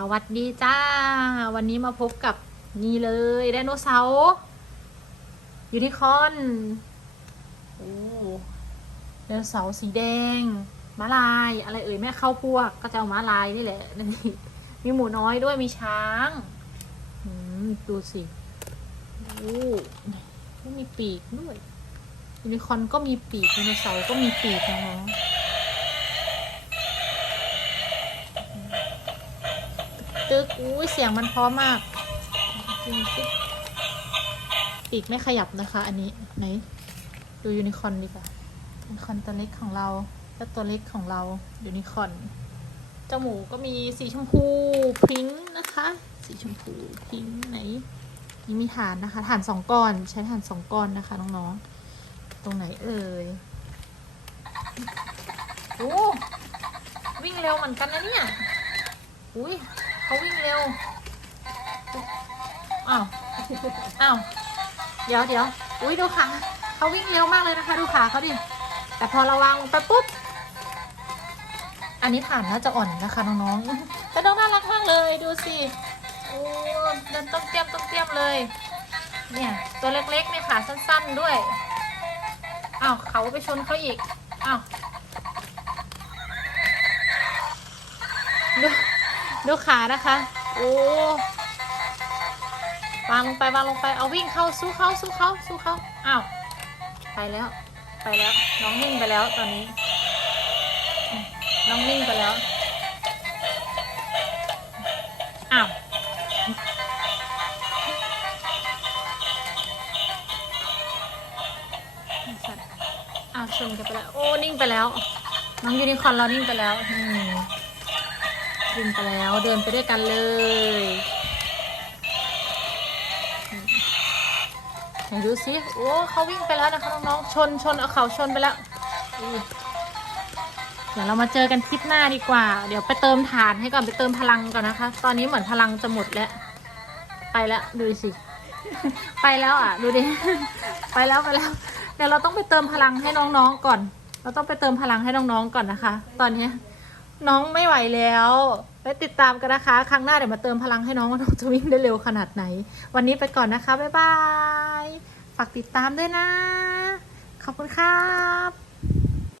สวัสดีจ้า วันนี้มาพบกับนี่เลยไดโนเสาร์ยูนิคอนโอ้ไดโนเสาร์สีแดงม้าลาย อะไรเอ่ยแม่เข้าพวกก็จะเอาม้าลายนี่แหละนี่มีหมูน้อยด้วยมีช้างดูสิโอ้ก็มีปีกด้วยยูนิคอนก็มีปีกไดโนเสาร์ก็มีปีกน้องๆ ตึกอุ้ยเสียงมันเพราะมากดูสิปีกไม่ขยับนะคะ อันนี้ไหนดูยูนิคอร์นดีกว่ายูนิคอร์นตัวเล็กของเราและตัวเล็กของเรายูนิคอร์นจมูก็มีสีชมพูพิงค์นะคะ สีชมพูพิงค์ไหนนี่มีฐานนะคะฐานสองก้อนใช้ฐานสองก้อนนะคะน้องๆตรงไหนเอ่ยโอ้วิ่งเร็วเหมือนกันนะเนี่ยอุ้ย เขาวิ่งเร็ว อ้าว อ้าว เดี๋ยวเดี๋ยวอุ้ยดูขาเขาวิ่งเร็วมากเลยนะคะ ดูขาเขาดิ แต่พอเราวางลงไปปุ๊บ อันนี้ฐานน่าจะอ่อนนะคะน้องๆ แต่น้องน่ารักมากเลยดูสิ โอ้เดินต้องเตรียมต้องเตรียมเลย เนี่ยตัวเล็กๆเนี่ยขาสั้นๆด้วย อ้าวเขาไปชนเขาอีก อ้าว ดูขานะคะ โอ้วางลงไปวางลงไปเอาวิ่งเข้าสู้เขาสู้เขาสู้เขาอ้าวไปแล้ว ไปแล้วน้องนิ่งไปแล้วตอนนี้ น้องนิ่งไปแล้วอ้าวอ้าวชนกันไปแล้วโอ้นิ่งไปแล้ว น้องยูนิคอร์นเรานิ่งไปแล้วอืม วิ่งไปแล้วเดินไปด้วยกันเลยไหนดูสิโอ้เขาวิ่งไปแล้วนะคะน้องๆชนชนเอาเขาชนไปแล้วเดี๋ยวเรามาเจอกันคลิปหน้าดีกว่า เดี๋ยวไปเติมฐานให้ก่อนไปเติมพลังก่อนนะคะ ตอนนี้เหมือนพลังจะหมดแล้ว ไปแล้วดูสิ ไปแล้วอะ ดูดิ ไปแล้วไปแล้ว เดี๋ยวเราต้องไปเติมพลังให้น้องๆก่อน เราต้องไปเติมพลังให้น้องๆก่อนนะคะ ตอนนี้ น้องไม่ไหวแล้วไปติดตามกันนะคะ ครั้งหน้าเดี๋ยวมาเติมพลังให้น้องว่าน้องจะวิ่งได้เร็วขนาดไหน วันนี้ไปก่อนนะคะ บ๊ายบาย ฝากติดตามด้วยนะ ขอบคุณครับ